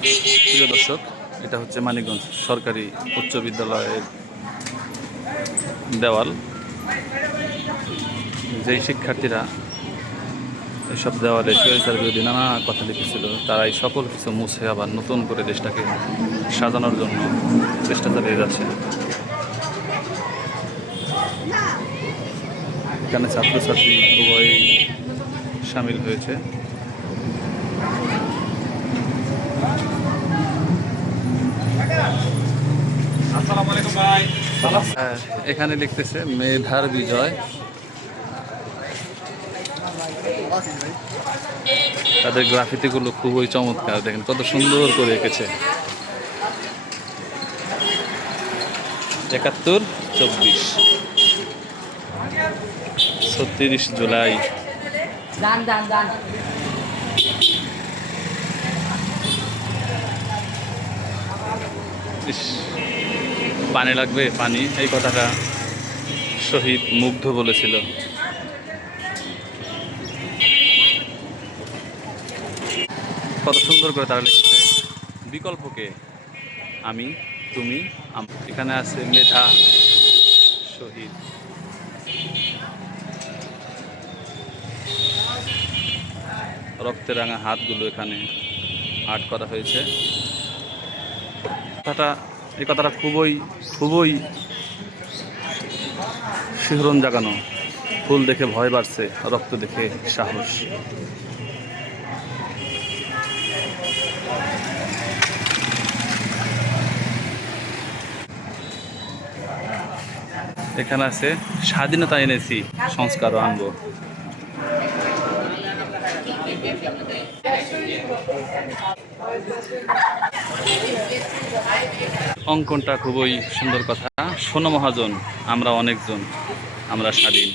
প্রিয় দর্শক, এটা হচ্ছে মানিকগঞ্জ সরকারি উচ্চ বিদ্যালয়ের দেওয়াল। যেই শিক্ষার্থীরা এসব দেওয়ালে স্বৈরাচার বিরোধী নানা কথা লিখেছিল, তারাই সকল কিছু মুছে আবার নতুন করে দেশটাকে সাজানোর জন্য চেষ্টা চালিয়ে যাচ্ছে। এখানে ছাত্রছাত্রী উভয়ই সামিল হয়েছে। এখানে লিখতেছে মেধার বিজয়। তাদের গ্রাফিতিগুলো খুবই চমৎকার দেখেন কত সুন্দর করে এঁকেছে। একাত্তর চব্বিশ। ছত্রিশ জুলাই। ইস, পানি লাগবে, পানি। এই কথাটা শহীদ মুগ্ধ বলেছিল। কত সুন্দর করে তারা লিখেছে, বিকল্পকে আমি, তুমি এখানে আছে মেধা শহীদ। রক্তে রাঙা হাতগুলো এখানে আর্ট করা হয়েছে। কথাটা এই কথাটা খুবই খুবই শিহরণ জাগানো। ফুল দেখে ভয় বাড়ছে, রক্ত দেখে সাহস। এখানে আছে, স্বাধীনতা এনেছি সংস্কারও আনব। অঙ্কনটা খুবই সুন্দর কথা। শোনো মহাজন আমরা অনেকজন আমরা স্বাধীন।